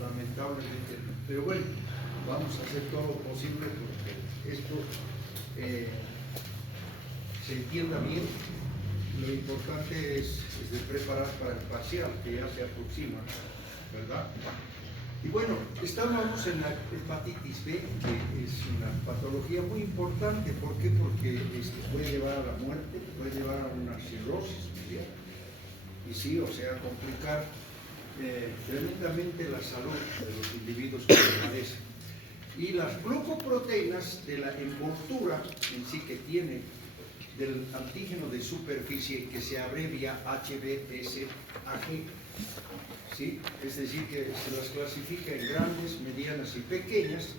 lamentablemente, pero bueno, vamos a hacer todo lo posible porque esto se entienda bien. Lo importante es de preparar para el parcial que ya se aproxima, ¿verdad? Y bueno, estábamos en la hepatitis B, que es una patología muy importante. ¿Por qué? Porque puede llevar a la muerte, puede llevar a una cirrosis, ¿verdad? Y sí, o sea, complicar tremendamente la salud de los individuos que lo padecen. Y las glucoproteínas de la envoltura en sí que tiene del antígeno de superficie, que se abrevia HBsAg, ¿sí? Es decir, que se las clasifica en grandes, medianas y pequeñas.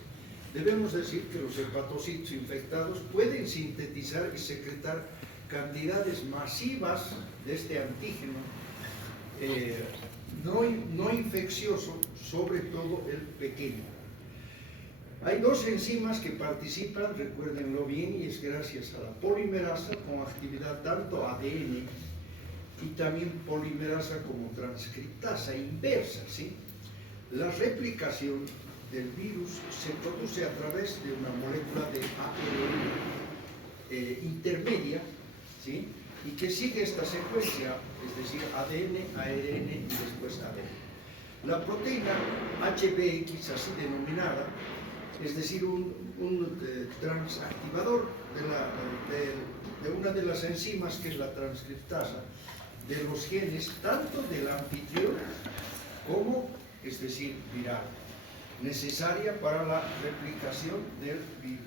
Debemos decir que los hepatocitos infectados pueden sintetizar y secretar cantidades masivas de este antígeno no infeccioso, sobre todo el pequeño. Hay dos enzimas que participan, recuérdenlo bien, y es gracias a la polimerasa con actividad tanto ADN y también polimerasa como transcriptasa inversa, ¿sí? La replicación del virus se produce a través de una molécula de ARN intermedia, ¿sí? Y que sigue esta secuencia, es decir, ADN, ARN y después ADN. La proteína HBX, así denominada, es decir, un transactivador de una de las enzimas que es la transcriptasa de los genes, tanto del anfitrión como, es decir, viral, necesaria para la replicación del virus.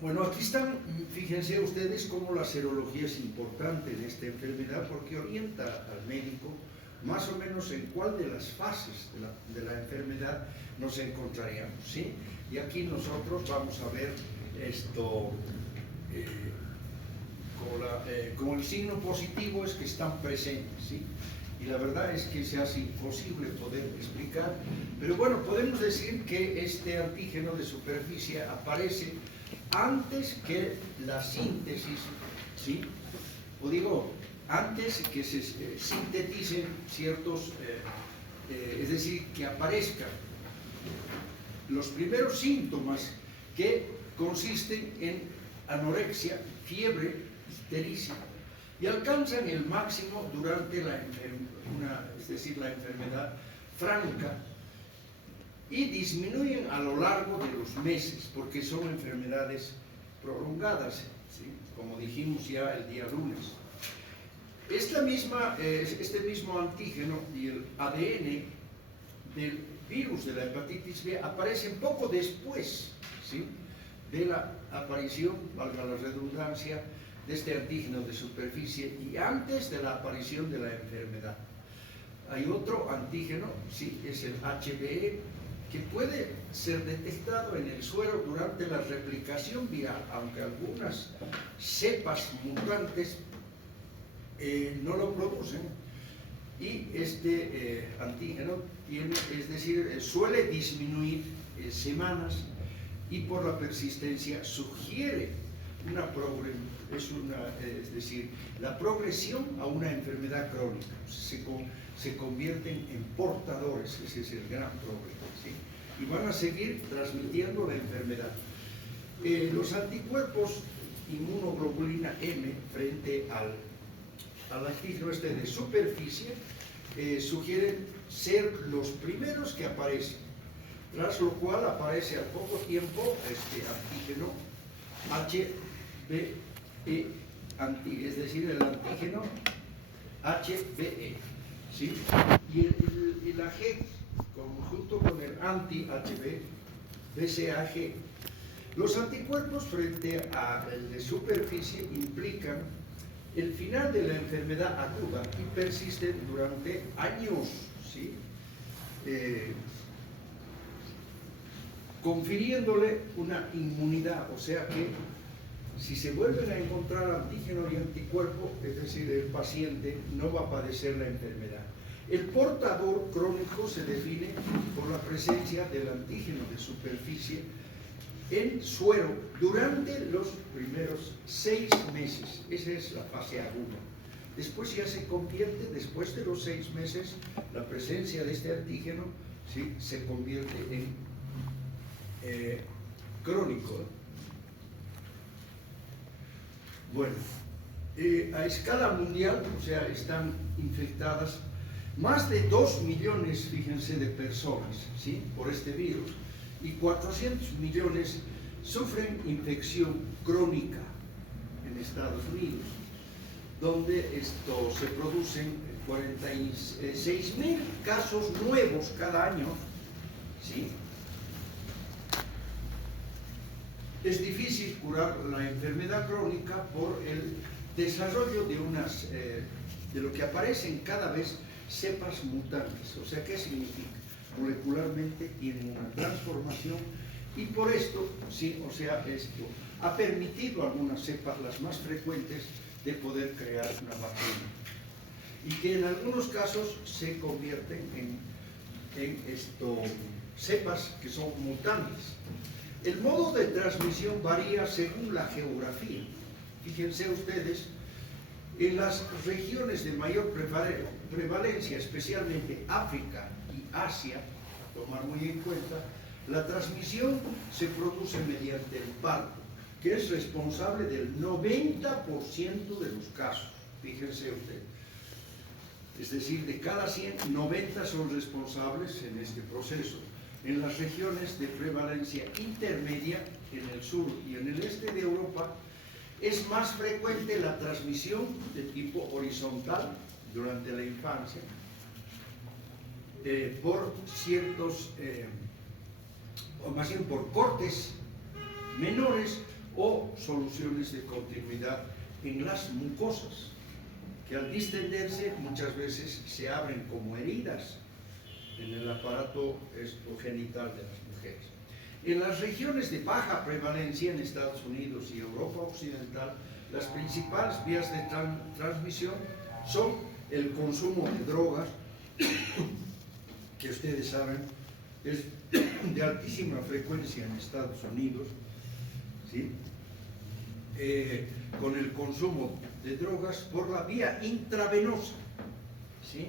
Bueno, aquí están, fíjense ustedes cómo la serología es importante en esta enfermedad, porque orienta al médico más o menos en cuál de las fases de la enfermedad nos encontraríamos, ¿sí? Y aquí nosotros vamos a ver esto, como el signo positivo es que están presentes, ¿sí? Y la verdad es que se hace imposible poder explicar, pero bueno, podemos decir que este antígeno de superficie aparece antes que la síntesis, ¿sí? O digo, antes que se sinteticen ciertos, es decir, que aparezcan los primeros síntomas que consisten en anorexia, fiebre, ictericia, y alcanzan el máximo durante la enfermedad franca, y disminuyen a lo largo de los meses, porque son enfermedades prolongadas, ¿sí? Como dijimos ya el día lunes. Este mismo antígeno y el ADN del virus de la hepatitis B aparecen poco después, ¿sí? De la aparición, valga la redundancia, de este antígeno de superficie y antes de la aparición de la enfermedad. Hay otro antígeno, sí, es el HBe, que puede ser detectado en el suero durante la replicación viral, aunque algunas cepas mutantes no lo producen. Y este antígeno tiene, es decir, suele disminuir semanas, y por la persistencia sugiere la progresión a una enfermedad crónica. Se convierten en portadores, ese es el gran problema, ¿sí? Y van a seguir transmitiendo la enfermedad. Los anticuerpos inmunoglobulina M frente al antígeno de superficie sugieren ser los primeros que aparecen, tras lo cual aparece al poco tiempo este antígeno HBe, es decir, el antígeno HBe, ¿sí? Y la G, junto con el anti-HB, BCAG. Los anticuerpos frente al de superficie implican el final de la enfermedad aguda y persisten durante años, ¿sí? Confiriéndole una inmunidad, o sea que si se vuelven a encontrar antígeno y anticuerpo, es decir, el paciente no va a padecer la enfermedad. El portador crónico se define por la presencia del antígeno de superficie en suero durante los primeros 6 meses. Esa es la fase aguda. después ya se convierte, después de los 6 meses, la presencia de este antígeno, ¿sí?, se convierte en crónico. Bueno, a escala mundial, o sea, están infectadas más de 2 millones, fíjense, de personas, ¿sí?, por este virus, y 400 millones sufren infección crónica en Estados Unidos, donde se producen 46.000 casos nuevos cada año, ¿sí? Es difícil curar la enfermedad crónica por el desarrollo de lo que aparecen cada vez cepas mutantes. O sea, ¿qué significa? Molecularmente tienen una transformación y por esto, sí, o sea, esto ha permitido a algunas cepas, las más frecuentes, de poder crear una vacuna. Y que en algunos casos se convierten en cepas que son mutantes. El modo de transmisión varía según la geografía. Fíjense ustedes, en las regiones de mayor prevalencia, especialmente África y Asia, a tomar muy en cuenta, la transmisión se produce mediante el parto, que es responsable del 90% de los casos. Fíjense ustedes. Es decir, de cada 100, 90 son responsables en este proceso. En las regiones de prevalencia intermedia, en el sur y en el este de Europa, es más frecuente la transmisión de tipo horizontal durante la infancia por ciertos, o más bien por cortes menores o soluciones de continuidad en las mucosas, que al distenderse muchas veces se abren como heridas en el aparato genital de las mujeres. En las regiones de baja prevalencia en Estados Unidos y Europa Occidental, las principales vías de transmisión son el consumo de drogas, que ustedes saben es de altísima frecuencia en Estados Unidos, ¿sí?, con el consumo de drogas por la vía intravenosa, ¿sí?,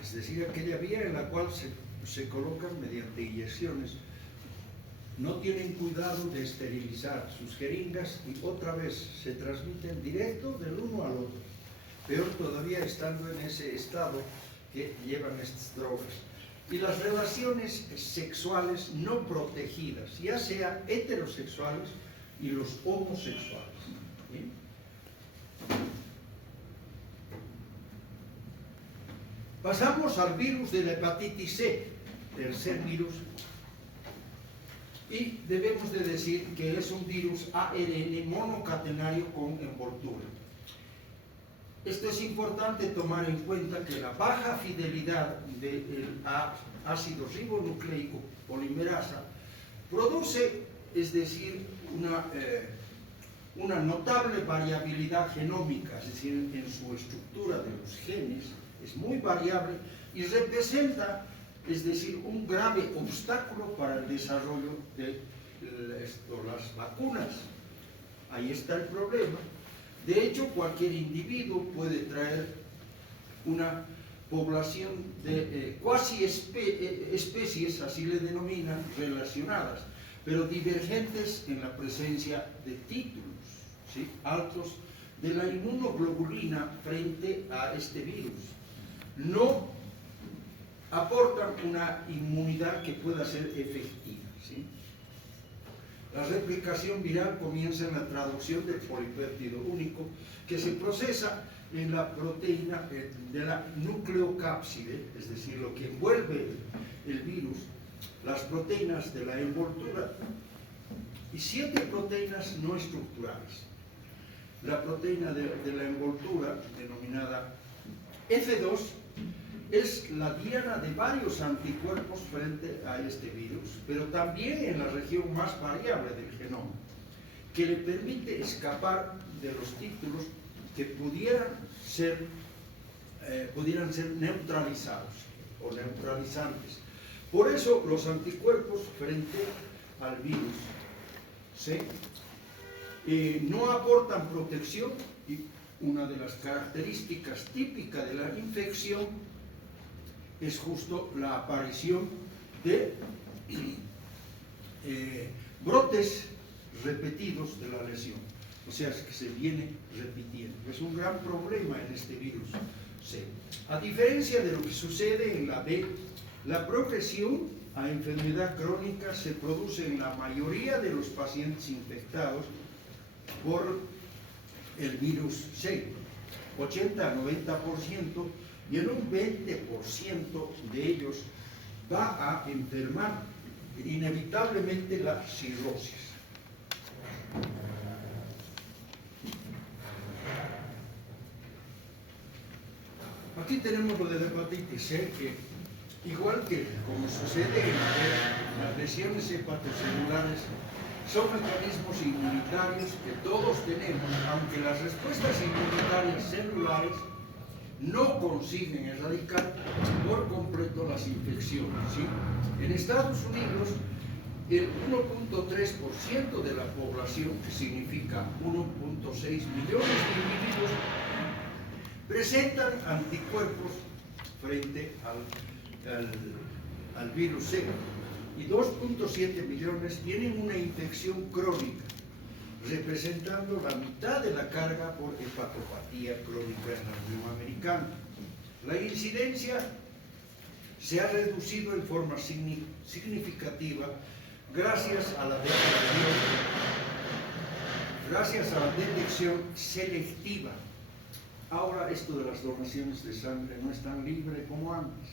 es decir, aquella vía en la cual se colocan mediante inyecciones. No tienen cuidado de esterilizar sus jeringas y otra vez se transmiten directo del uno al otro. Peor todavía estando en ese estado que llevan estas drogas. Y las relaciones sexuales no protegidas, ya sea heterosexuales y los homosexuales. ¿Sí? Pasamos al virus de la hepatitis C, tercer virus, y debemos de decir que es un virus ARN monocatenario con envoltura. Esto es importante tomar en cuenta que la baja fidelidad del ácido ribonucleico polimerasa produce, es decir, una notable variabilidad genómica, es decir, en su estructura de los genes, es muy variable y representa, es decir, un grave obstáculo para el desarrollo de las vacunas. Ahí está el problema. De hecho, cualquier individuo puede traer una población de cuasi especies, así le denominan, relacionadas, pero divergentes en la presencia de títulos, ¿sí?, altos de la inmunoglobulina frente a este virus. No aportan una inmunidad que pueda ser efectiva, ¿sí? La replicación viral comienza en la traducción del polipéptido único que se procesa en la proteína de la nucleocápside, es decir, lo que envuelve el virus, las proteínas de la envoltura y 7 proteínas no estructurales. La proteína de la envoltura, denominada F2, es la diana de varios anticuerpos frente a este virus, pero también en la región más variable del genoma, que le permite escapar de los títulos que pudieran ser neutralizados o neutralizantes. Por eso los anticuerpos frente al virus, ¿sí?, no aportan protección una de las características típicas de la infección es justo la aparición de brotes repetidos de la lesión, o sea, es que se viene repitiendo. Es un gran problema en este virus C. A diferencia de lo que sucede en la B, la progresión a enfermedad crónica se produce en la mayoría de los pacientes infectados por el virus C, 80 a 90%, y en un 20% de ellos va a enfermar inevitablemente la cirrosis. Aquí tenemos lo de la hepatitis C, que igual que como sucede en las lesiones hepatocelulares, son mecanismos inmunitarios que todos tenemos, aunque las respuestas inmunitarias celulares no consiguen erradicar por completo las infecciones, ¿sí? En Estados Unidos, el 1.3% de la población, que significa 1.6 millones de individuos, presentan anticuerpos frente al virus C, y 2.7 millones tienen una infección crónica, representando la mitad de la carga por hepatopatía crónica en la Unión Americana. La incidencia se ha reducido en forma significativa gracias a la detección selectiva. Ahora esto de las donaciones de sangre no es tan libre como antes,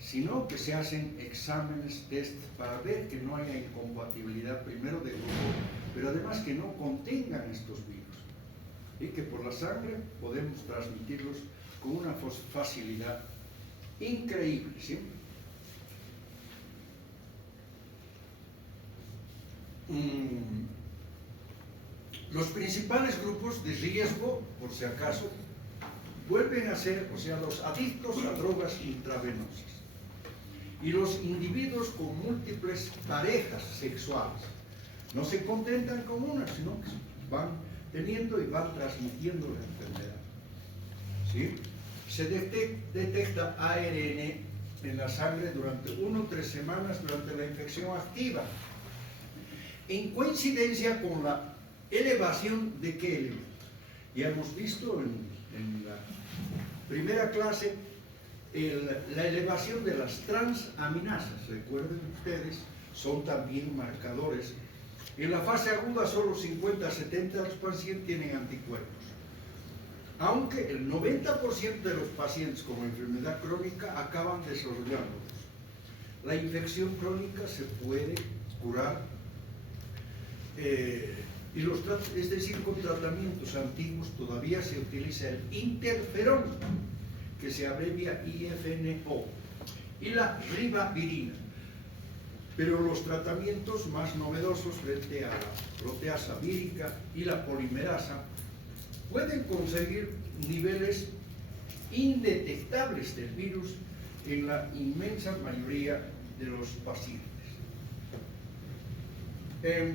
sino que se hacen exámenes, test, para ver que no haya incompatibilidad primero de grupo, pero además que no contengan estos virus, y que por la sangre podemos transmitirlos con una facilidad increíble, ¿sí? Los principales grupos de riesgo, por si acaso, vuelven a ser, o sea, los adictos a drogas intravenosas y los individuos con múltiples parejas sexuales. No se contentan con una, sino que van teniendo y van transmitiendo la enfermedad, ¿sí? Se detecta ARN en la sangre durante 1 o 3 semanas durante la infección activa, en coincidencia con la elevación de qué elemento. Ya hemos visto en la primera clase la elevación de las transaminasas. Recuerden ustedes, son también marcadores. En la fase aguda solo 50-70 de los pacientes tienen anticuerpos, aunque el 90% de los pacientes con enfermedad crónica acaban desarrollándolos. La infección crónica se puede curar, es decir, con tratamientos antiguos todavía se utiliza el interferón, que se abrevia IFNO, y la ribavirina. Pero los tratamientos más novedosos frente a la proteasa vírica y la polimerasa pueden conseguir niveles indetectables del virus en la inmensa mayoría de los pacientes.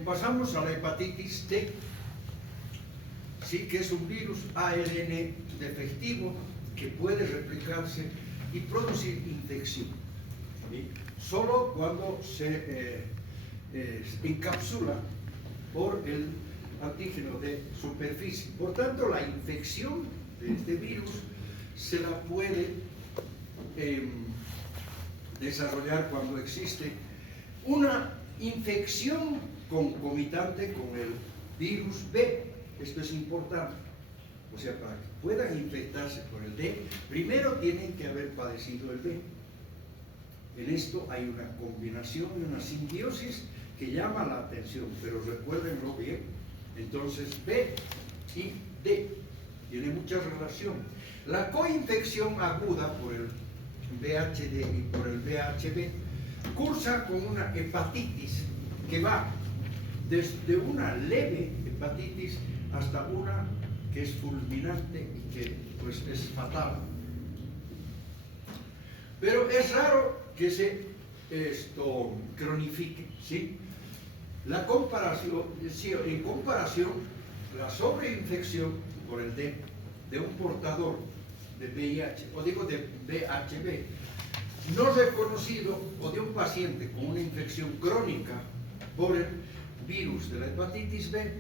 Pasamos a la hepatitis T, sí, que es un virus ARN defectivo que puede replicarse y producir infección, ¿sí? Solo cuando se encapsula por el antígeno de superficie. Por tanto, la infección de este virus se la puede desarrollar cuando existe una infección concomitante con el virus B. Esto es importante. O sea, para que puedan infectarse por el D, primero tienen que haber padecido el B. En esto hay una combinación y una simbiosis que llama la atención, pero recuérdenlo bien. Entonces, B y D tiene mucha relación. La coinfección aguda por el VHD y por el VHB cursa con una hepatitis que va desde una leve hepatitis hasta una que es fulminante y que pues es fatal. Pero es raro que se cronifique, ¿sí? La comparación, en comparación, la sobreinfección por el D de un portador de VIH, o digo de VHB, no reconocido, o de un paciente con una infección crónica por el virus de la hepatitis B,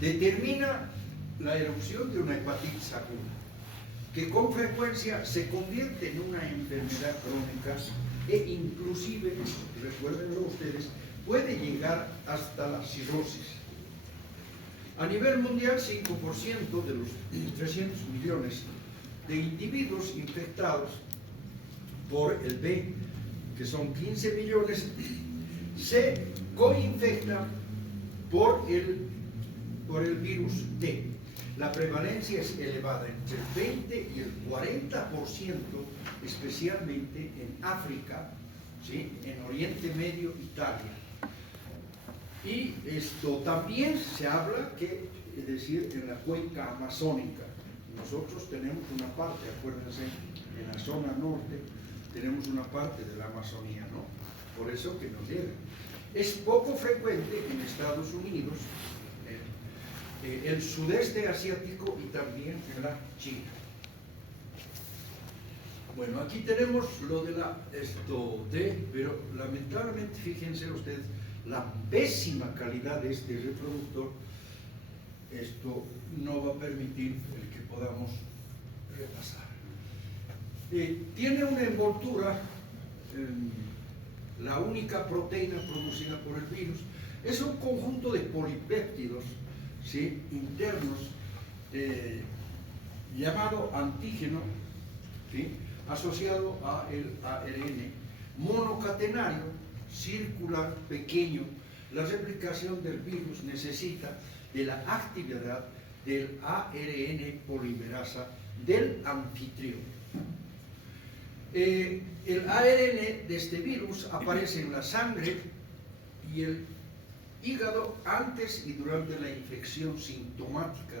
determina la erupción de una hepatitis aguda, que con frecuencia se convierte en una enfermedad crónica e inclusive, recuérdenlo ustedes, puede llegar hasta la cirrosis. A nivel mundial, 5% de los 300 millones de individuos infectados por el B, que son 15 millones, se coinfectan por el virus T. La prevalencia es elevada entre el 20 y el 40%, especialmente en África, ¿sí?, en Oriente Medio, Italia. Y esto también se habla que, es decir, en la cuenca amazónica. Nosotros tenemos una parte, acuérdense, en la zona norte, tenemos una parte de la Amazonía, ¿no? Por eso que nos llega. Es poco frecuente en Estados Unidos, el sudeste asiático y también en la China. Bueno, aquí tenemos lo de la D, pero lamentablemente, fíjense ustedes, la pésima calidad de este reproductor, esto no va a permitir el que podamos repasar. Tiene una envoltura, la única proteína producida por el virus, es un conjunto de polipéptidos, ¿sí?, internos, llamado antígeno, ¿sí?, asociado a el ARN monocatenario, circular, pequeño. La replicación del virus necesita de la actividad del ARN polimerasa del anfitrión. El ARN de este virus aparece en la sangre y el hígado antes y durante la infección sintomática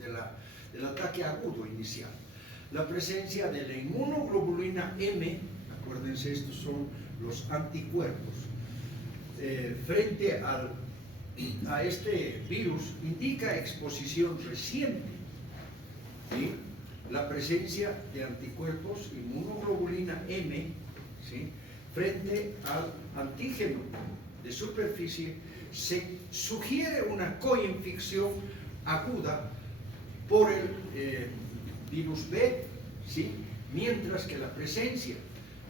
del ataque agudo inicial. La presencia de la inmunoglobulina M, acuérdense, estos son los anticuerpos, frente a este virus indica exposición reciente, ¿sí?, la presencia de anticuerpos, inmunoglobulina M, ¿sí?, frente al antígeno de superficie, se sugiere una coinfección aguda por el virus B, ¿sí?, mientras que la presencia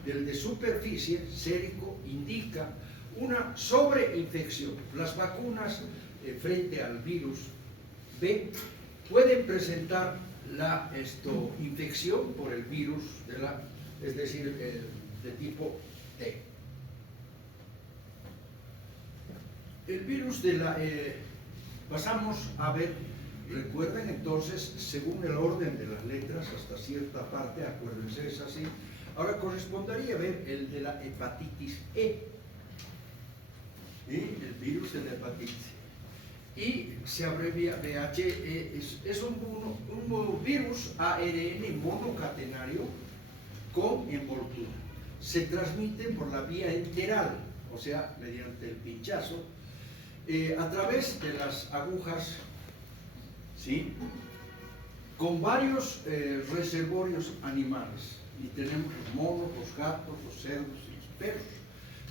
del de superficie sérico indica una sobreinfección. Las vacunas frente al virus B pueden presentar la infección por el virus es decir, de tipo T. El virus de la... pasamos a ver, recuerden entonces, según el orden de las letras, hasta cierta parte, acuérdense, es así. Ahora correspondería ver el de la hepatitis E, el virus de la hepatitis E. Y se abrevia VHE, es un virus ARN monocatenario con envoltura. Se transmite por la vía enteral, o sea, mediante el pinchazo, a través de las agujas, ¿sí?, con varios reservorios animales. Y tenemos los monos, los gatos, los cerdos y los perros.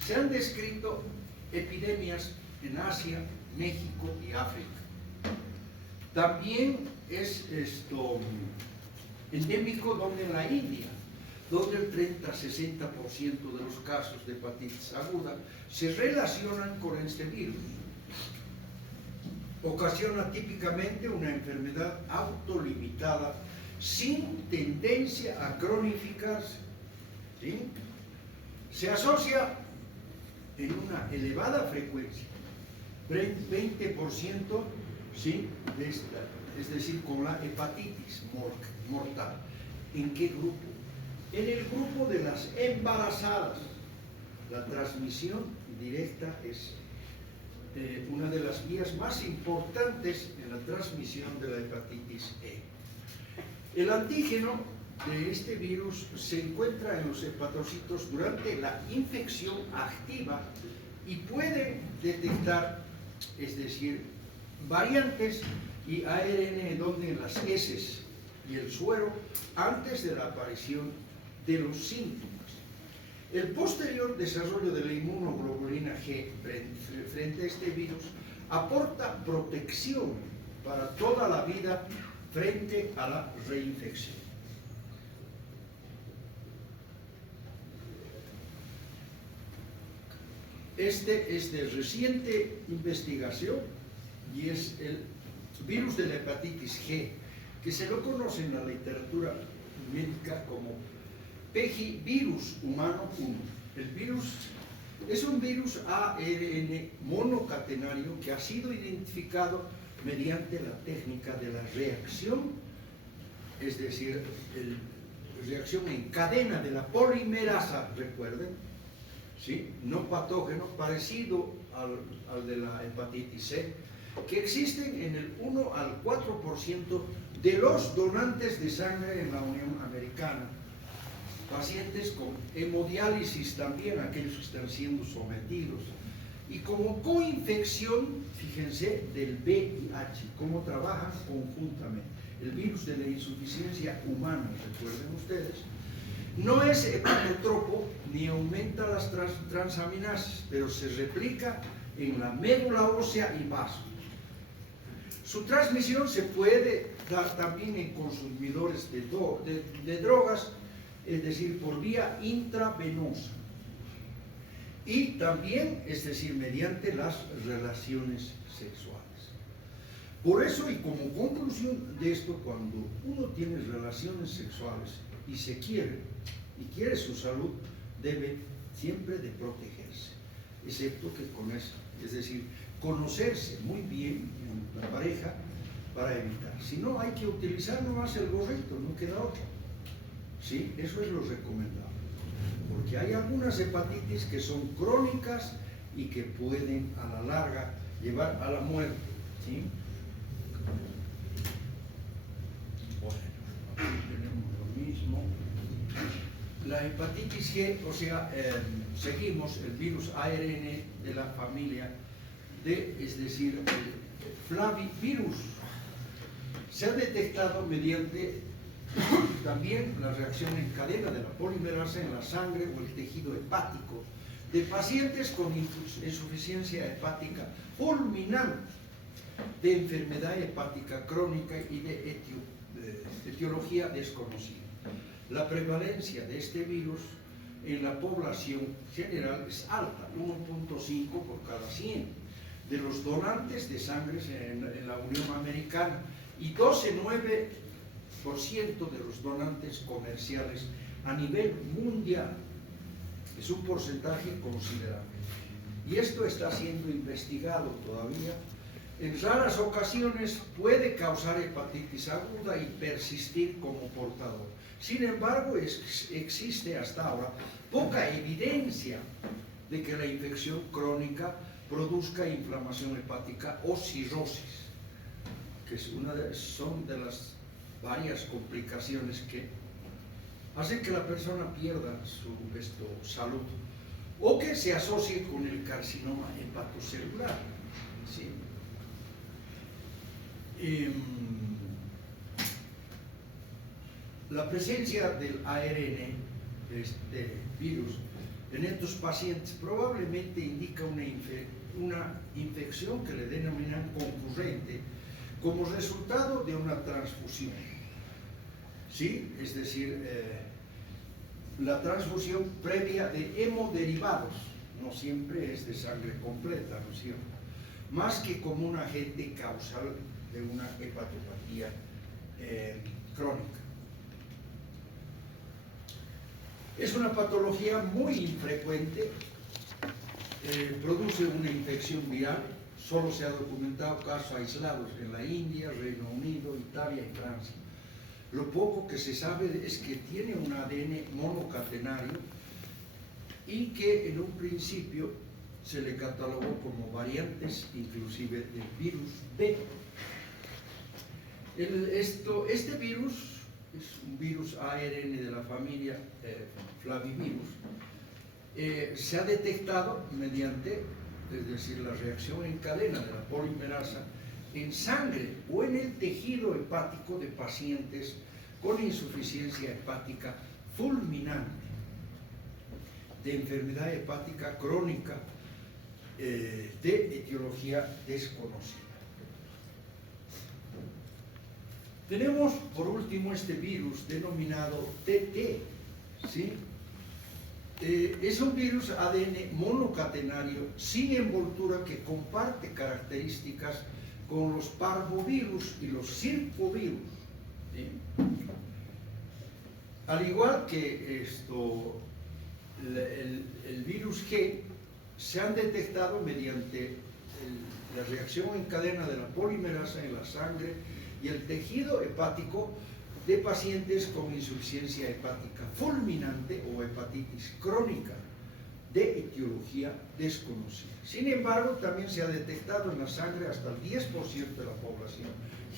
Se han descrito epidemias en Asia, México y África. También es endémico donde en la India, donde el 30-60% de los casos de hepatitis aguda se relacionan con este virus. Ocasiona típicamente una enfermedad autolimitada sin tendencia a cronificarse, ¿sí? Se asocia en una elevada frecuencia, 20%, ¿sí?, de esta, es decir, con la hepatitis mortal. ¿En qué grupo? En el grupo de las embarazadas. La transmisión directa es una de las vías más importantes en la transmisión de la hepatitis E. El antígeno de este virus se encuentra en los hepatocitos durante la infección activa y puede detectar, es decir, variantes y ARN donde en las heces y el suero antes de la aparición de los síntomas. El posterior desarrollo de la inmunoglobulina G frente a este virus aporta protección para toda la vida frente a la reinfección. Este es de reciente investigación y es el virus de la hepatitis G, que se lo conoce en la literatura médica como PEGI-virus humano 1. El virus es un virus ARN monocatenario que ha sido identificado mediante la técnica de la reacción, es decir, reacción en cadena de la polimerasa, recuerden, ¿sí? No patógeno, parecido al de la hepatitis C, que existen en el 1 al 4% de los donantes de sangre en la Unión Americana. Pacientes con hemodiálisis también, aquellos que están siendo sometidos. Y como coinfección, fíjense, del VIH, cómo trabajan conjuntamente. El virus de la insuficiencia humana, recuerden ustedes, no es hepatotropo ni aumenta las transaminasas, pero se replica en la médula ósea y vaso. Su transmisión se puede dar también en consumidores de drogas, es decir, por vía intravenosa. Y también, es decir, mediante las relaciones sexuales. Por eso, y como conclusión de esto, cuando uno tiene relaciones sexuales y se quiere, y quiere su salud, debe siempre de protegerse, excepto que con eso, es decir, conocerse muy bien en la pareja para evitar. Si no, hay que utilizar nomás el gorrito, no queda otro. ¿Sí? Eso es lo recomendable. Porque hay algunas hepatitis que son crónicas y que pueden a la larga llevar a la muerte. ¿Sí? Bueno, aquí tenemos lo mismo. La hepatitis G, o sea, seguimos el virus ARN de la familia es decir, el flavivirus. Se ha detectado mediante también la reacción en cadena de la polimerasa en la sangre o el tejido hepático de pacientes con insuficiencia hepática fulminante, de enfermedad hepática crónica y de etiología desconocida. La prevalencia de este virus en la población general es alta, 1.5 por cada 100 de los donantes de sangre en la Unión Americana y 12,9% de los donantes comerciales a nivel mundial. Es un porcentaje considerable. Y esto está siendo investigado todavía. En raras ocasiones puede causar hepatitis aguda y persistir como portador. Sin embargo, existe hasta ahora poca evidencia de que la infección crónica produzca inflamación hepática o cirrosis, que son de las varias complicaciones que hacen que la persona pierda su salud o que se asocie con el carcinoma hepatocelular. ¿Sí? La presencia del ARN, este virus, en estos pacientes probablemente indica una infección que le denominan concurrente como resultado de una transfusión. ¿Sí? Es decir, la transfusión previa de hemoderivados, no siempre es de sangre completa, ¿no es cierto? Más que como un agente causal de una hepatopatía crónica. Es una patología muy infrecuente, produce una infección viral, solo se ha documentado casos aislados en la India, Reino Unido, Italia y Francia. Lo poco que se sabe es que tiene un ADN monocatenario y que en un principio se le catalogó como variantes inclusive del virus B. Este virus es un virus ARN de la familia flavivirus. Se ha detectado mediante, es decir, la reacción en cadena de la polimerasa en sangre o en el tejido hepático de pacientes con insuficiencia hepática fulminante, de enfermedad hepática crónica de etiología desconocida. Tenemos por último este virus denominado TT, ¿sí? Es un virus ADN monocatenario sin envoltura que comparte características con los parvovirus y los circovirus, ¿sí? Al igual que el virus G, se han detectado mediante la reacción en cadena de la polimerasa en la sangre y el tejido hepático de pacientes con insuficiencia hepática fulminante o hepatitis crónica de etiología desconocida. Sin embargo, también se ha detectado en la sangre hasta el 10% de la población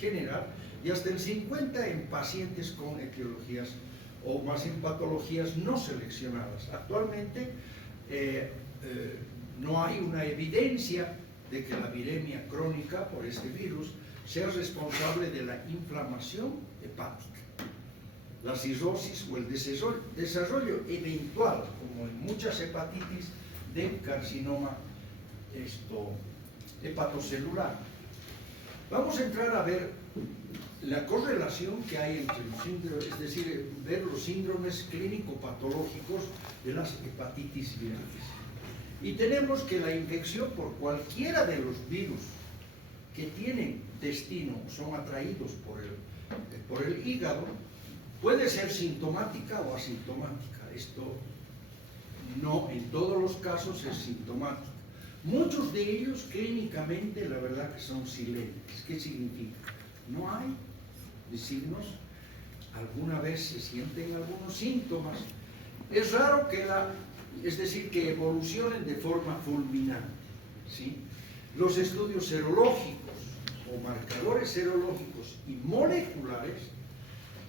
general y hasta el 50% en pacientes con etiologías o más en patologías no seleccionadas. Actualmente no hay una evidencia de que la viremia crónica por este virus sea responsable de la inflamación hepática, la cirrosis o el desarrollo eventual, como en muchas hepatitis, de carcinoma hepatocelular. Vamos a entrar a ver la correlación que hay entre los síndromes, es decir, ver los síndromes clínico-patológicos de las hepatitis virales. Y tenemos que la infección por cualquiera de los virus que tienen destino, son atraídos por el hígado, puede ser sintomática o asintomática. Esto no en todos los casos es sintomática. Muchos de ellos clínicamente la verdad que son silentes. ¿Qué significa? No hay signos, alguna vez se sienten algunos síntomas. Es raro que que evolucionen de forma fulminante, ¿sí? Los estudios serológicos o marcadores serológicos y moleculares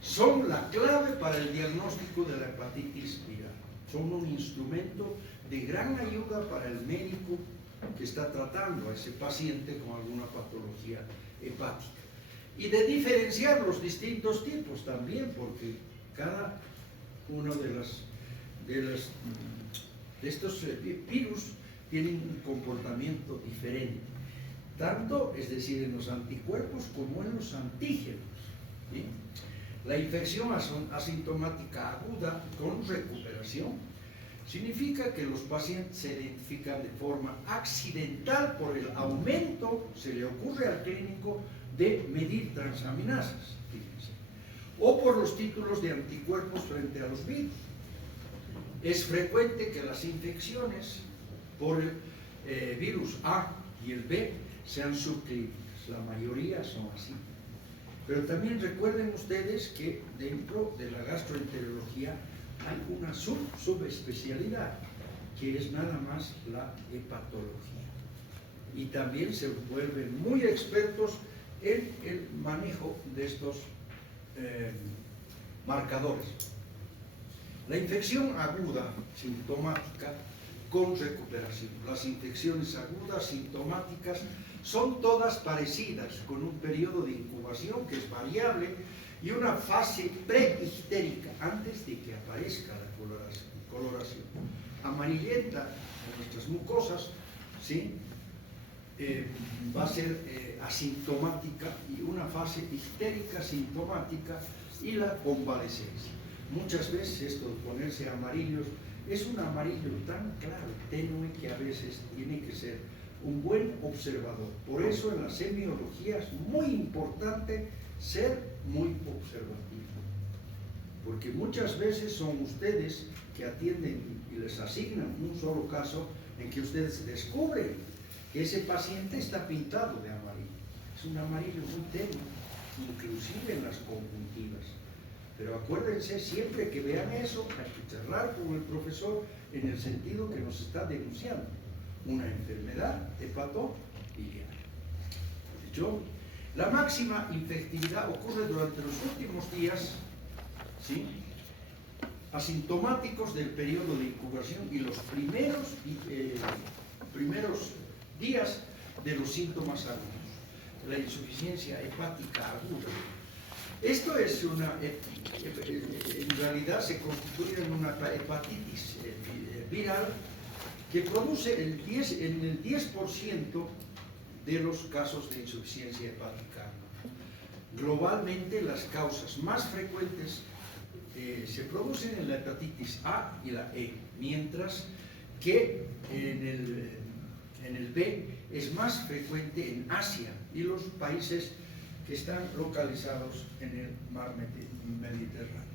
son la clave para el diagnóstico de la hepatitis viral. Son un instrumento de gran ayuda para el médico que está tratando a ese paciente con alguna patología hepática. Y de diferenciar los distintos tipos también, porque cada uno de estos virus tienen un comportamiento diferente, tanto, es decir, en los anticuerpos como en los antígenos, ¿sí? La infección asintomática aguda con recuperación significa que los pacientes se identifican de forma accidental por el aumento, se le ocurre al clínico, de medir transaminasas, fíjense, o por los títulos de anticuerpos frente a los virus. Es frecuente que las infecciones por el virus A y el B sean subclínicas, la mayoría son así. Pero también recuerden ustedes que dentro de la gastroenterología hay una subespecialidad, que es nada más la hepatología. Y también se vuelven muy expertos en el manejo de estos marcadores. La infección aguda sintomática con recuperación. Las infecciones agudas sintomáticas son todas parecidas, con un periodo de incubación que es variable y una fase preictérica antes de que aparezca la coloración amarillenta en nuestras mucosas, ¿sí? Va a ser asintomática y una fase ictérica sintomática y la convalescencia. Muchas veces esto de ponerse amarillos es un amarillo tan claro, tenue, que a veces tiene que ser un buen observador. Por eso en la semiología es muy importante ser muy observativo, porque muchas veces son ustedes que atienden y les asignan un solo caso en que ustedes descubren que ese paciente está pintado de amarillo. Es un amarillo muy tenue, inclusive en las conjuntivas. Pero acuérdense, siempre que vean eso, hay que charlar con el profesor en el sentido que nos está denunciando una enfermedad hepatobiliar. De hecho, la máxima infectividad ocurre durante los últimos días, ¿sí?, asintomáticos del periodo de incubación y los primeros días de los síntomas agudos. la insuficiencia hepática aguda. Esto es en realidad se constituye en una hepatitis viral que produce en el 10% de los casos de insuficiencia hepática. Globalmente, las causas más frecuentes se producen en la hepatitis A y la E, mientras que en el B es más frecuente en Asia y los países que están localizados en el mar Mediterráneo.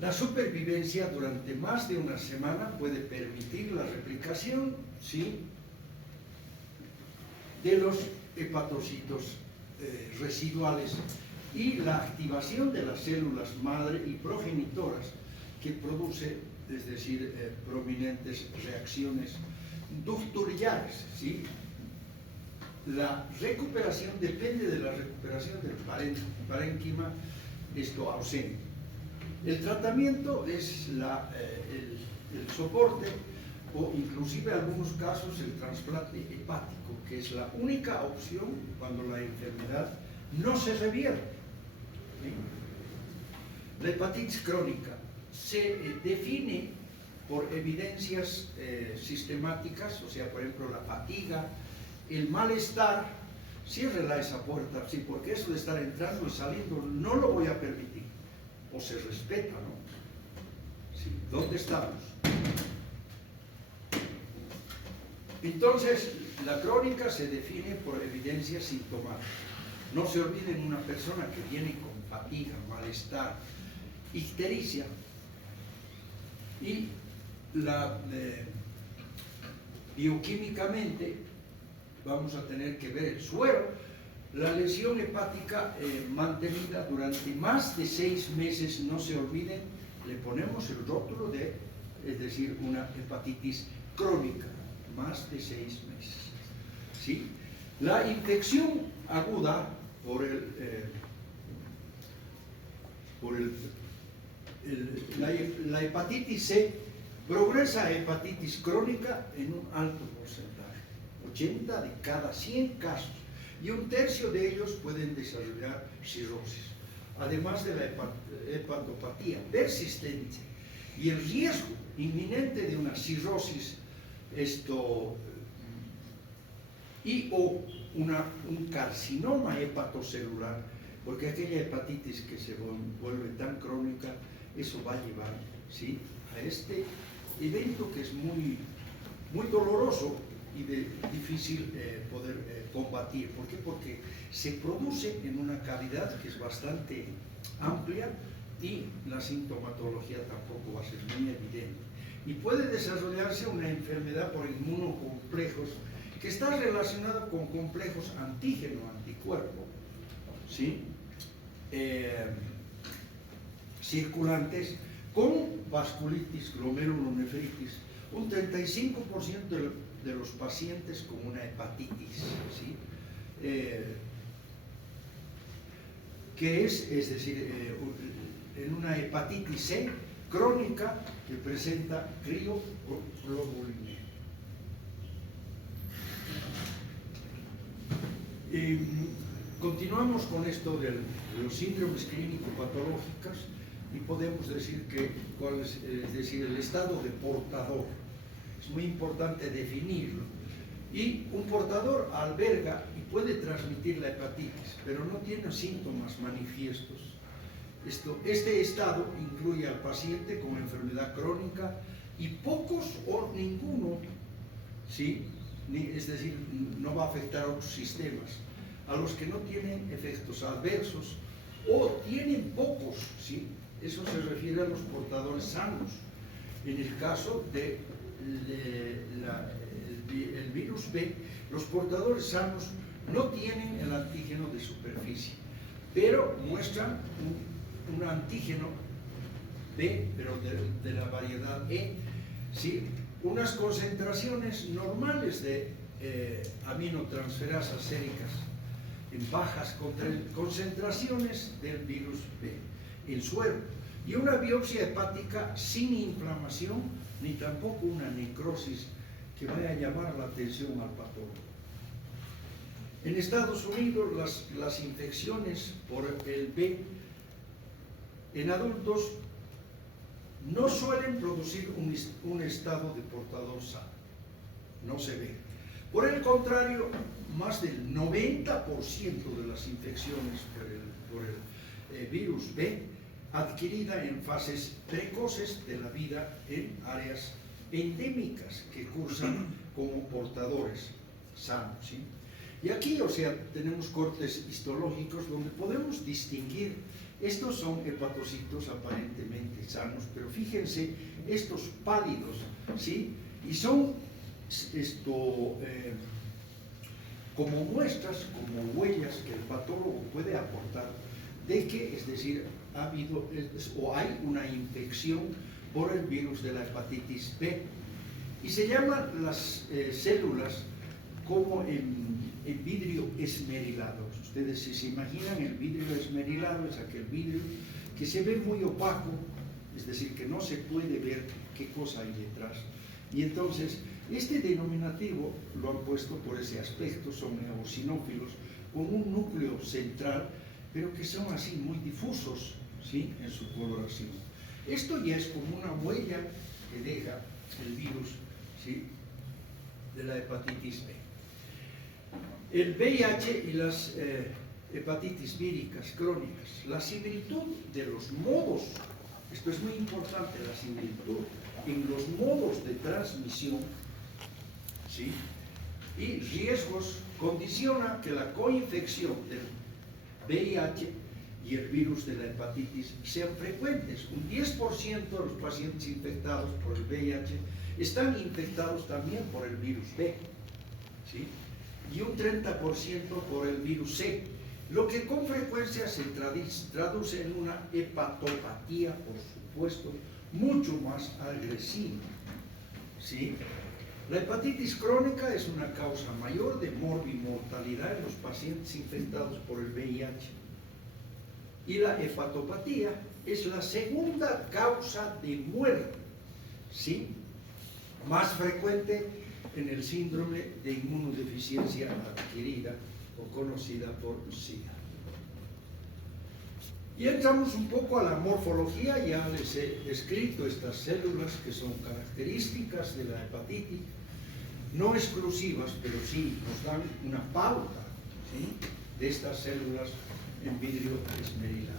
La supervivencia durante más de una semana puede permitir la replicación, ¿sí?, de los hepatocitos residuales y la activación de las células madre y progenitoras que produce, es decir, prominentes reacciones ducturiales, ¿sí? La recuperación depende de la recuperación del parénquima, esto ausente. El tratamiento es el soporte o inclusive en algunos casos el trasplante hepático, que es la única opción cuando la enfermedad no se revierte. ¿Sí? La hepatitis crónica se define por evidencias sistemáticas, o sea, por ejemplo, la fatiga, el malestar. Ciérrela esa puerta, sí, porque eso de estar entrando y saliendo no lo voy a permitir, o se respeta, ¿no? Sí. ¿Dónde estamos? Entonces, la crónica se define por evidencias sintomáticas. No se olviden, una persona que viene con fatiga, malestar, ictericia, y bioquímicamente vamos a tener que ver el suero, la lesión hepática mantenida durante más de 6 meses, no se olviden, le ponemos el rótulo de, es decir, una hepatitis crónica, más de 6 meses. ¿Sí? La infección aguda por la hepatitis C progresa a hepatitis crónica en un alto porcentaje, 80 de cada 100 casos, y 1/3 de ellos pueden desarrollar cirrosis, además de la hepatopatía persistente y el riesgo inminente de una cirrosis o un carcinoma hepatocelular, porque aquella hepatitis que se vuelve tan crónica, eso va a llevar, ¿sí?, a este evento que es muy, muy doloroso y difícil poder combatir. ¿Por qué? Porque se produce en una cavidad que es bastante amplia y la sintomatología tampoco va a ser muy evidente. Y puede desarrollarse una enfermedad por inmunocomplejos que está relacionada con complejos antígeno-anticuerpo, ¿sí?, circulantes, con vasculitis, glomerulonefritis, un 35% de los pacientes con una hepatitis, ¿sí?, que es decir, en una hepatitis C crónica que presenta crioglobulinemia. Continuamos con esto de los síndromes clínico-patológicos y podemos decir cuál es decir, el estado de portador. Es muy importante definirlo. Y un portador alberga y puede transmitir la hepatitis, pero no tiene síntomas manifiestos. Este estado incluye al paciente con enfermedad crónica y pocos o ninguno, ¿sí?, es decir, no va a afectar a otros sistemas, a los que no tienen efectos adversos o tienen pocos, ¿sí? Eso se refiere a los portadores sanos. En el caso del virus B, los portadores sanos no tienen el antígeno de superficie, pero muestran un antígeno B, pero de la variedad E, ¿sí?, unas concentraciones normales de aminotransferasas séricas en bajas concentraciones del virus B, el suero, y una biopsia hepática sin inflamación ni tampoco una necrosis que vaya a llamar la atención al patólogo. En Estados Unidos las infecciones por el B en adultos no suelen producir un estado de portador sano, no se ve. Por el contrario, más del 90% de las infecciones por el virus B adquirida en fases precoces de la vida en áreas endémicas que cursan como portadores sanos, ¿sí? Y aquí, o sea, tenemos cortes histológicos donde podemos distinguir, estos son hepatocitos aparentemente sanos, pero fíjense, estos pálidos, ¿sí? Y son como muestras, como huellas que el patólogo puede aportar de que, es decir, ha habido o hay una infección por el virus de la hepatitis B. Y se llaman las células como el vidrio esmerilado. Ustedes, si se imaginan, el vidrio esmerilado es aquel vidrio que se ve muy opaco, es decir, que no se puede ver qué cosa hay detrás. Y entonces, este denominativo lo han puesto por ese aspecto, son eosinófilos con un núcleo central, pero que son así muy difusos, ¿sí?, en su coloración. Esto ya es como una huella que deja el virus, ¿sí?, de la hepatitis B. El VIH y las hepatitis víricas crónicas, la similitud de los modos, esto es muy importante, la similitud en los modos de transmisión, ¿sí?, y riesgos condiciona que la coinfección del VIH y el virus de la hepatitis sean frecuentes. Un 10% de los pacientes infectados por el VIH están infectados también por el virus B, ¿sí?, y un 30% por el virus C, lo que con frecuencia se traduce en una hepatopatía, por supuesto, mucho más agresiva, ¿sí? La hepatitis crónica es una causa mayor de morbimortalidad en los pacientes infectados por el VIH. Y la hepatopatía es la segunda causa de muerte, ¿sí?, más frecuente en el síndrome de inmunodeficiencia adquirida o conocida por SIDA. Y entramos un poco a la morfología. Ya les he descrito estas células que son características de la hepatitis, no exclusivas, pero sí nos dan una pauta, ¿sí?, de estas células en vidrio esmerilado.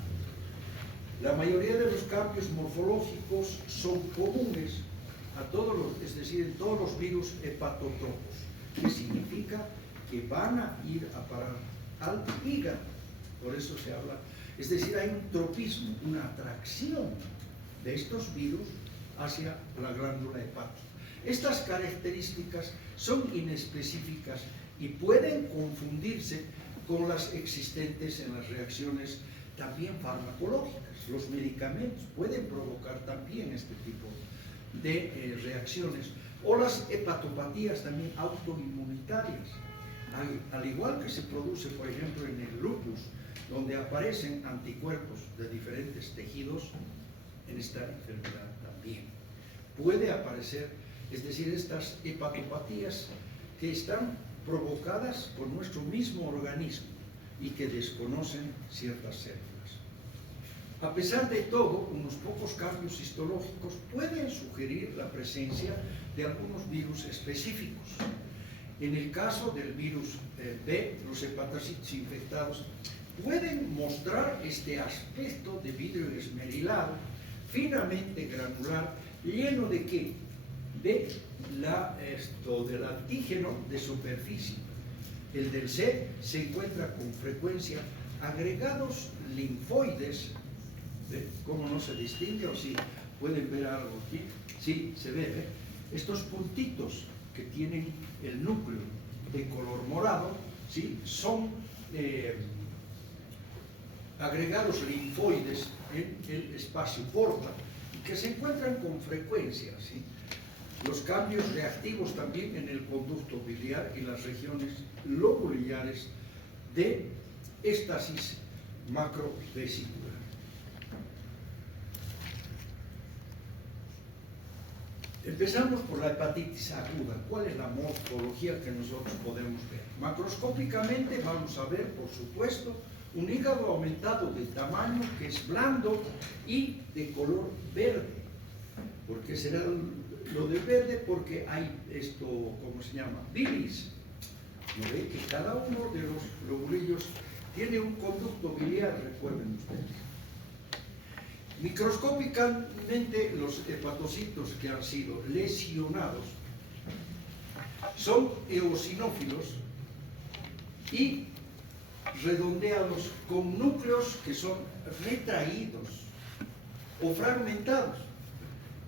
La mayoría de los cambios morfológicos son comunes a todos los, es decir, en todos los virus hepatotropos, que significa que van a ir a parar al hígado. Por eso se habla, es decir, hay un tropismo, una atracción de estos virus hacia la glándula hepática. Estas características son inespecíficas y pueden confundirse con las existentes en las reacciones también farmacológicas. Los medicamentos pueden provocar también este tipo de reacciones, o las hepatopatías también autoinmunitarias, al igual que se produce, por ejemplo, en el lupus, donde aparecen anticuerpos de diferentes tejidos. En esta enfermedad también puede aparecer, es decir, estas hepatopatías que están provocadas por nuestro mismo organismo y que desconocen ciertas células. A pesar de todo, unos pocos cambios histológicos pueden sugerir la presencia de algunos virus específicos. En el caso del virus B, los hepatocitos infectados pueden mostrar este aspecto de vidrio esmerilado, finamente granular, lleno de ¿qué? Del antígeno de superficie. El del C se encuentra con frecuencia agregados linfoides. ¿Ve cómo no se distingue? O si pueden ver algo aquí, sí, se ve, ¿ve? Estos puntitos que tienen el núcleo de color morado, ¿sí?, son agregados linfoides en el espacio porta, que se encuentran con frecuencia, ¿sí? Los cambios reactivos también en el conducto biliar y las regiones lobulares de éstasis macrovesicular. Empezamos por la hepatitis aguda. ¿Cuál es la morfología que nosotros podemos ver? Macroscópicamente vamos a ver, por supuesto, un hígado aumentado de tamaño que es blando y de color verde. ¿Por qué será lo de verde? Porque hay esto, ¿cómo se llama? Bilis. ¿No ve que cada uno de los lobulillos tiene un conducto biliar, recuerden ustedes? Microscópicamente, los hepatocitos que han sido lesionados son eosinófilos y redondeados con núcleos que son retraídos o fragmentados,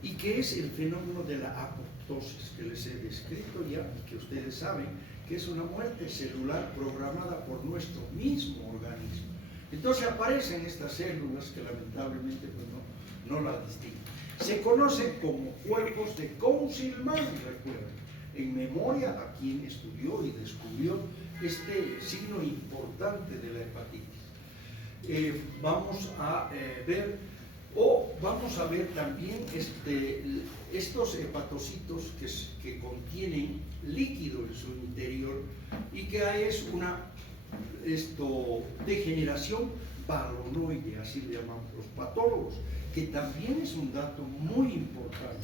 y que es el fenómeno de la apoptosis que les he descrito ya y que ustedes saben que es una muerte celular programada por nuestro mismo organismo. Entonces aparecen estas células que lamentablemente pues, no la distinguen. Se conocen como cuerpos de Councilman, recuerden, en memoria a quien estudió y descubrió este signo importante de la hepatitis. Vamos a ver también estos hepatocitos que contienen líquido en su interior y que es una degeneración balonoide, así le llaman los patólogos, que también es un dato muy importante.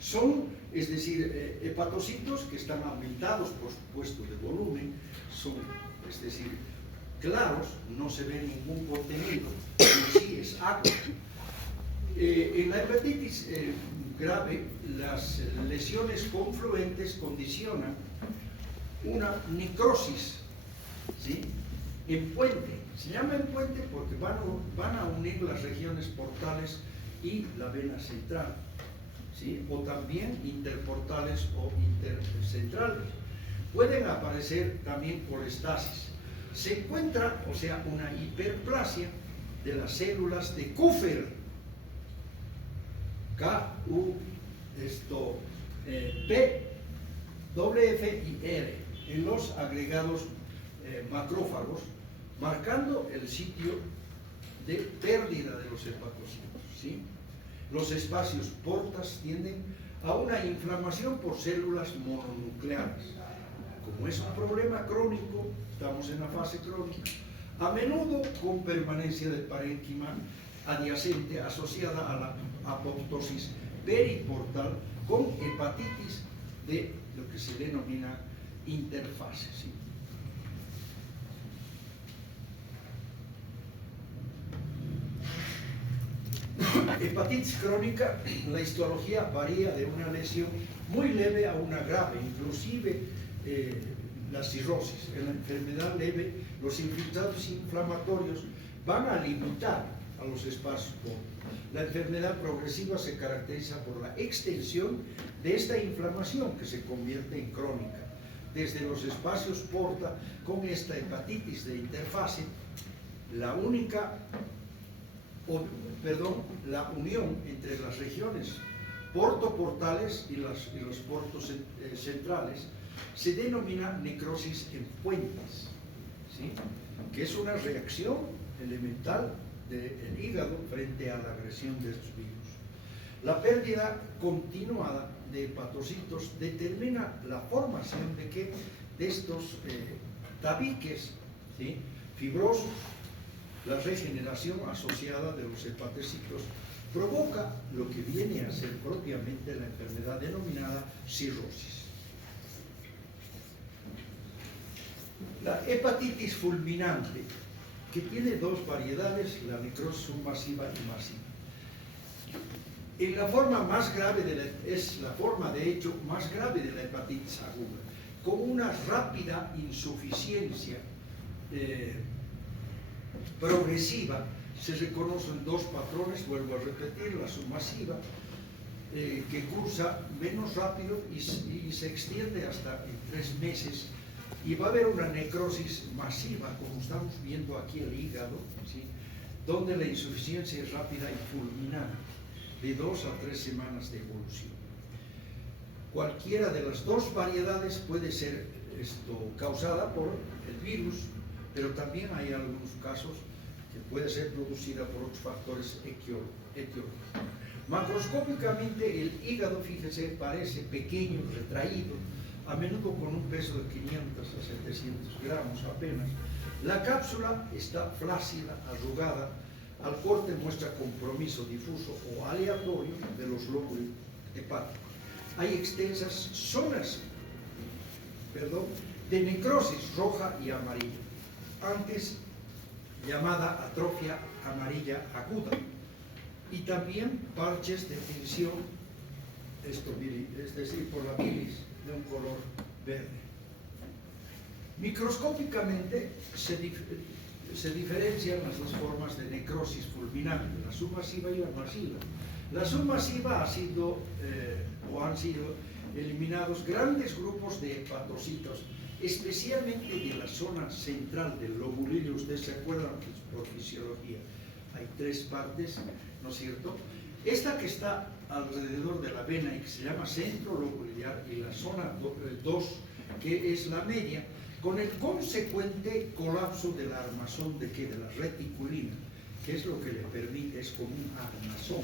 Son, es decir, hepatocitos que están aumentados, por supuesto, de volumen, son, es decir, claros, no se ve ningún contenido, pero sí es agua. En la hepatitis grave, las lesiones confluentes condicionan una necrosis, ¿sí?, en puente. Se llama en puente porque van a unir las regiones portales y la vena central, ¿sí?, o también interportales o intercentrales. Pueden aparecer también colestasis. Se encuentra, o sea, una hiperplasia de las células de Kupffer, P, F y R, en los agregados macrófagos, marcando el sitio de pérdida de los hepatocitos, ¿sí? Los espacios portas tienden a una inflamación por células mononucleares. Como es un problema crónico, estamos en la fase crónica, a menudo con permanencia de parénquima adyacente asociada a la apoptosis periportal con hepatitis de lo que se denomina interfase, ¿sí? Hepatitis crónica, la histología varía de una lesión muy leve a una grave, inclusive la cirrosis. En la enfermedad leve, los infiltrados inflamatorios van a limitar a los espacios porta. La enfermedad progresiva se caracteriza por la extensión de esta inflamación que se convierte en crónica. Desde los espacios porta, con esta hepatitis de interfase, la unión entre las regiones portoportales y los portos centrales se denomina necrosis en puentes, ¿sí?, que es una reacción elemental del hígado frente a la agresión de estos virus. La pérdida continuada de hepatocitos determina la formación de estos tabiques, ¿sí?, fibrosos. La regeneración asociada de los hepatocitos provoca lo que viene a ser propiamente la enfermedad denominada cirrosis. La hepatitis fulminante, que tiene dos variedades, la necrosis submasiva y masiva. En la forma más grave es la forma de hecho más grave de la hepatitis aguda, con una rápida insuficiencia progresiva. Se reconocen dos patrones, vuelvo a repetir: la submasiva, que cursa menos rápido y se extiende hasta en 3 meses, y va a haber una necrosis masiva, como estamos viendo aquí el hígado, ¿sí?, donde la insuficiencia es rápida y fulminante, de 2 a 3 semanas de evolución. Cualquiera de las dos variedades puede ser causada por el virus, pero también hay algunos casos que puede ser producida por otros factores etiológicos. Macroscópicamente el hígado, fíjese, parece pequeño, retraído, a menudo con un peso de 500 a 700 gramos apenas. La cápsula está flácida, arrugada, al corte muestra compromiso difuso o aleatorio de los lóbulos hepáticos. Hay extensas zonas de necrosis roja y amarilla, antes llamada atrofia amarilla aguda, y también parches de tinción, es decir, por la bilis, de un color verde. Microscópicamente se diferencian las dos formas de necrosis fulminante, la submasiva y la masiva. La submasiva han sido eliminados grandes grupos de hepatocitos, especialmente de la zona central del lobulillo. Ustedes se acuerdan, pues, por fisiología hay 3 partes, ¿no es cierto? Esta que está alrededor de la vena y que se llama centro lobular, y la zona 2, que es la media, con el consecuente colapso del armazón de la reticulina, que es lo que le permite, es como un armazón.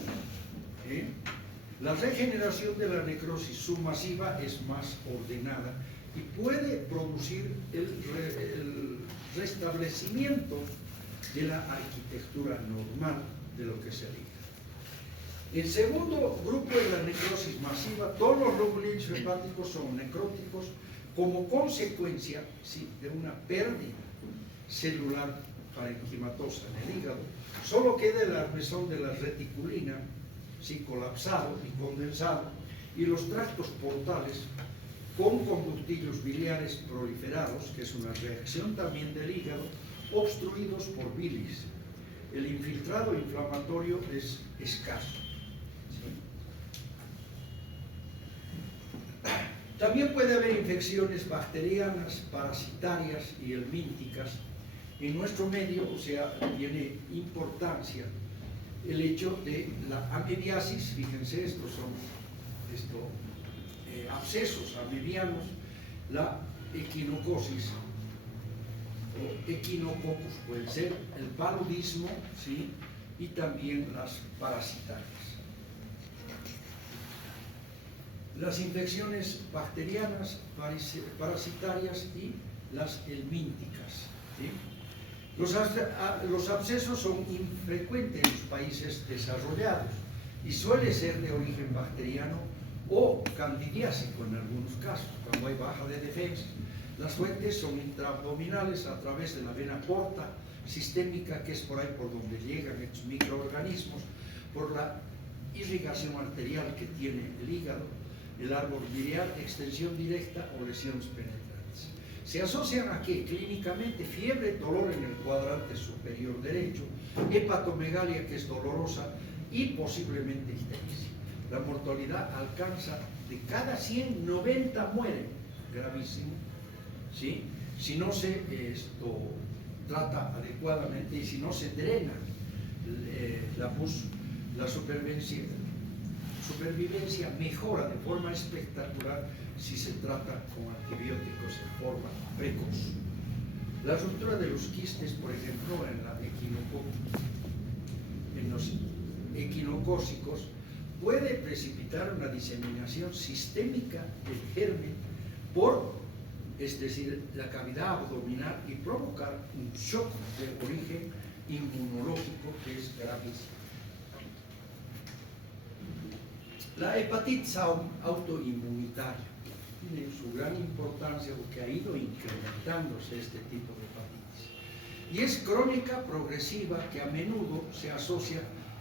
La regeneración de la necrosis submasiva es más ordenada y puede producir el restablecimiento de la arquitectura normal de lo que es el hígado. El segundo grupo es la necrosis masiva. Todos los lóbulos hepáticos son necróticos como consecuencia, sí, de una pérdida celular parenquimatosa en el hígado. Solo queda el armazón de la reticulina, sí, colapsado y condensado, y los tractos portales con conductillos biliares proliferados, que es una reacción también del hígado, obstruidos por bilis. El infiltrado inflamatorio es escaso. También puede haber infecciones bacterianas, parasitarias y helmínticas. En nuestro medio, o sea, tiene importancia el hecho de la amebiasis. Fíjense, estos son abscesos amebianos, la equinocosis o equinococos puede ser, el paludismo, ¿sí? Y también las parasitarias. Las infecciones bacterianas, parasitarias y las helmínticas, ¿sí? Los abscesos son infrecuentes en los países desarrollados y suele ser de origen bacteriano o candidiásico en algunos casos, cuando hay baja de defensa. Las fuentes son intraabdominales a través de la vena porta sistémica, que es por ahí por donde llegan estos microorganismos, por la irrigación arterial que tiene el hígado, el árbol biliar, extensión directa o lesiones penetrantes. Se asocian aquí clínicamente fiebre, dolor en el cuadrante superior derecho, hepatomegalia, que es dolorosa, y posiblemente ictericia. La mortalidad alcanza de cada 100, 90 mueren, gravísimo, ¿sí? Si no se trata adecuadamente y si no se drena la supervivencia mejora de forma espectacular si se trata con antibióticos en forma precoz. La ruptura de los quistes, por ejemplo, en los equinocócicos, puede precipitar una diseminación sistémica del germen es decir, la cavidad abdominal, y provocar un shock de origen inmunológico que es gravísimo. La hepatitis autoinmunitaria tiene su gran importancia porque ha ido incrementándose este tipo de hepatitis. Y es crónica progresiva que a menudo se asocia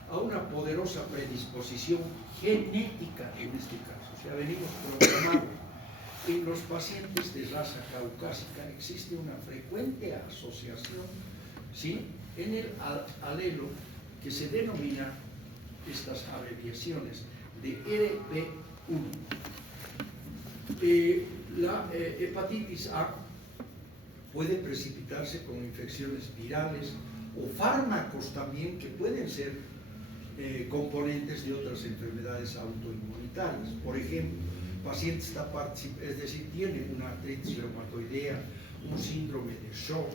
a una poderosa predisposición genética en este caso. O sea, venimos programados. En los pacientes de raza caucásica existe una frecuente asociación, ¿sí?, en el alelo que se denomina estas abreviaciones de RP1. La hepatitis A puede precipitarse con infecciones virales o fármacos también que pueden ser componentes de otras enfermedades autoinmunitarias. Por ejemplo, pacientes es decir, tienen una artritis reumatoidea, un síndrome de Sjögren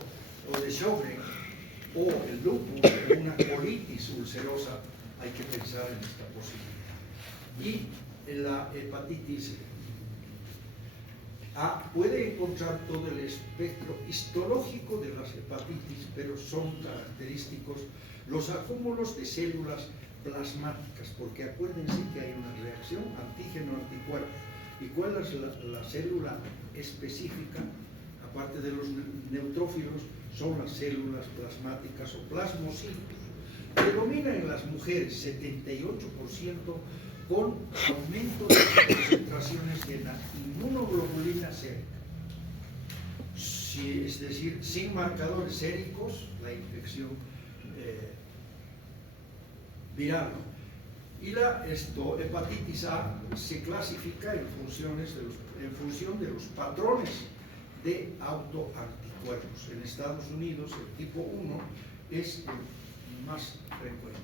o de Sjögren, o el lupus, o una colitis ulcerosa, hay que pensar en esta posibilidad. Y la hepatitis A puede encontrar todo el espectro histológico de las hepatitis, pero son característicos los acúmulos de células plasmáticas, porque acuérdense que hay una reacción antígeno-anticuerpo. ¿Y cuál es la célula específica? Aparte de los neutrófilos, son las células plasmáticas o plasmocitos. Predomina en las mujeres 78% con aumento de concentraciones de la inmunoglobulina sérica. Es decir, sin marcadores séricos, la infección viral. Y la hepatitis A se clasifica en función de los patrones de autoanticuerpos. En Estados Unidos el tipo 1 es el más frecuente.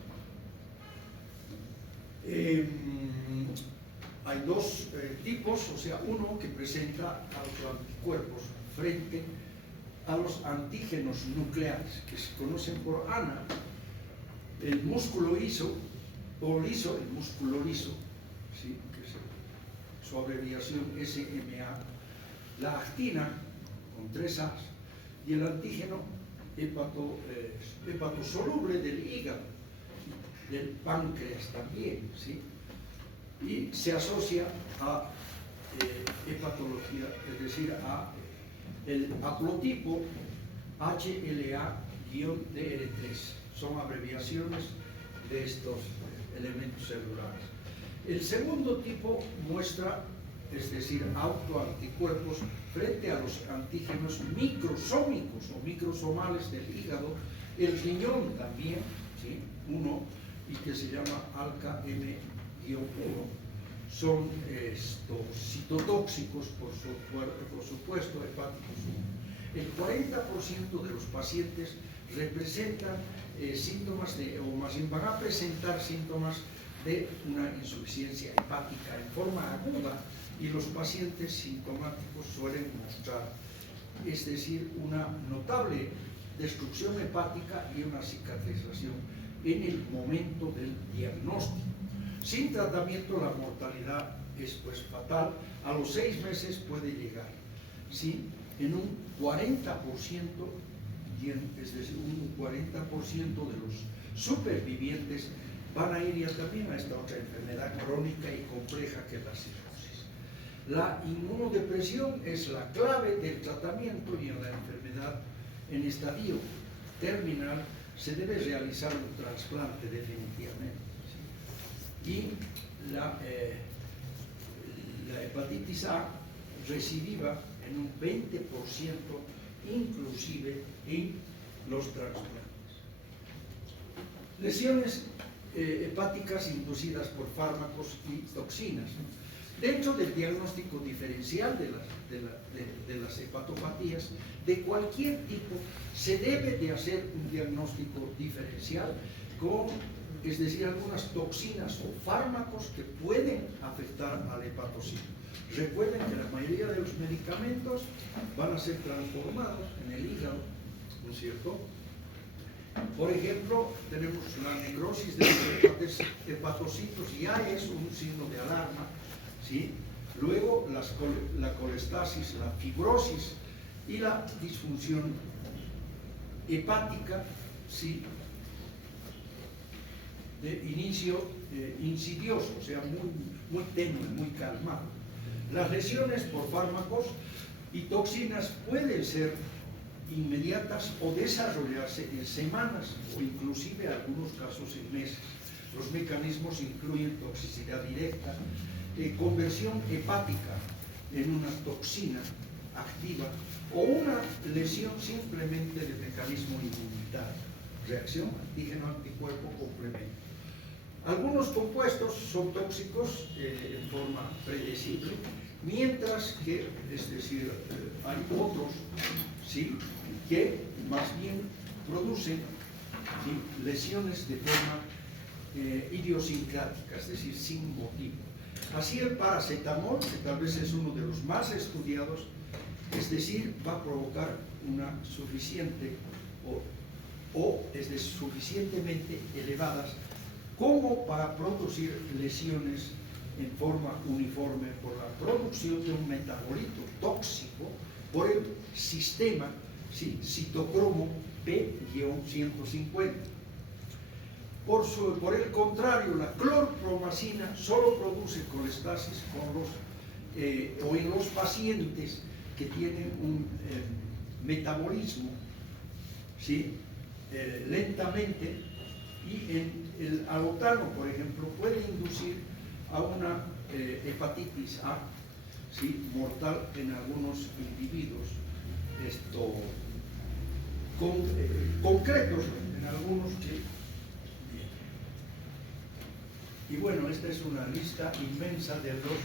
Hay dos tipos, o sea, uno que presenta autoanticuerpos frente a los antígenos nucleares, que se conocen por ANA, el músculo liso, o liso, el músculo liso, ¿sí? Que es su abreviación SMA, la actina, con 3 A's, y el antígeno hepatosoluble del hígado, del páncreas también, ¿sí? Y se asocia a hepatología, es decir, a el haplotipo HLA-DR3. Son abreviaciones de estos elementos celulares. El segundo tipo muestra, es decir, autoanticuerpos frente a los antígenos microsómicos o microsomales del hígado, el riñón también, ¿sí? Uno, y que se llama ALCA-M1, son citotóxicos, por supuesto, hepáticos 1. El 40% de los pacientes representan síntomas o más bien van a presentar síntomas de una insuficiencia hepática en forma aguda, y los pacientes sintomáticos suelen mostrar, es decir, una notable destrucción hepática y una cicatrización en el momento del diagnóstico. Sin tratamiento la mortalidad es pues fatal. A los 6 meses puede llegar, ¿sí? En un 40%, es decir, un 40% de los supervivientes van a ir ya también a esta otra enfermedad crónica y compleja que es la cirrosis. La inmunodepresión es la clave del tratamiento, y en la enfermedad en estadio terminal se debe realizar un trasplante definitivamente, ¿sí? Y la hepatitis A recidiva en un 20% inclusive en los trasplantes. Lesiones hepáticas inducidas por fármacos y toxinas. Dentro del diagnóstico diferencial de las hepatopatías de cualquier tipo, se debe de hacer un diagnóstico diferencial con, es decir, algunas toxinas o fármacos que pueden afectar al hepatocito. Recuerden que la mayoría de los medicamentos van a ser transformados en el hígado, ¿no es cierto? Por ejemplo, tenemos la necrosis de los hepatocitos, ya es un signo de alarma, ¿sí? Luego la colestasis, la fibrosis y la disfunción hepática, ¿sí? De inicio insidioso, o sea, muy tenue, muy calmado. Las lesiones por fármacos y toxinas pueden ser inmediatas o desarrollarse en semanas o inclusive en algunos casos en meses. Los mecanismos incluyen toxicidad directa, conversión hepática en una toxina activa o una lesión simplemente del mecanismo inmunitario, reacción antígeno-anticuerpo complemento. Algunos compuestos son tóxicos en forma predecible, mientras que, es decir, hay otros, ¿sí?, que más bien producen, ¿sí?, lesiones de forma idiosincrática, es decir, sin motivo. Así el paracetamol, que tal vez es uno de los más estudiados, es decir, va a provocar una suficiente o es suficientemente elevadas como para producir lesiones en forma uniforme por la producción de un metabolito tóxico por el sistema citocromo P-150. Por el contrario, la clorpromacina solo produce colestasis o en los pacientes que tienen un metabolismo lentamente, y el alotano, por ejemplo, puede inducir a una hepatitis A mortal en algunos individuos concretos, en algunos que... Y bueno, esta es una lista inmensa de los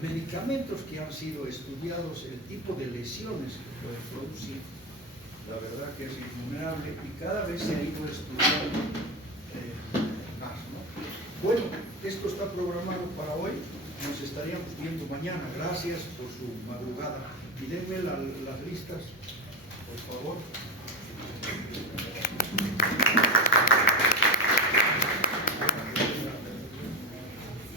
medicamentos que han sido estudiados, el tipo de lesiones que pueden producir. La verdad que es innumerable y cada vez se ha ido estudiando más, ¿no? Bueno, esto está programado para hoy. Nos estaríamos viendo mañana. Gracias por su madrugada. Y denme las listas, por favor.